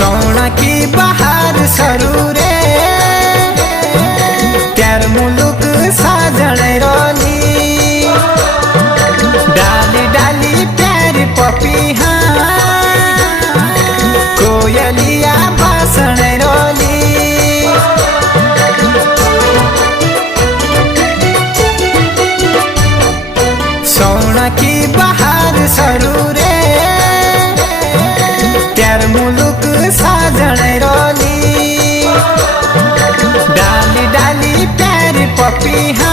सोना की बहार सरू रे त्यार मुलुक साजण रोली डाली डाली प्यारी पपीहा कोयलिया भाषण रोली सोना की बहार सरू रे त्यार मुलुक साजण रोली डाली डाली प्यारी पपीहा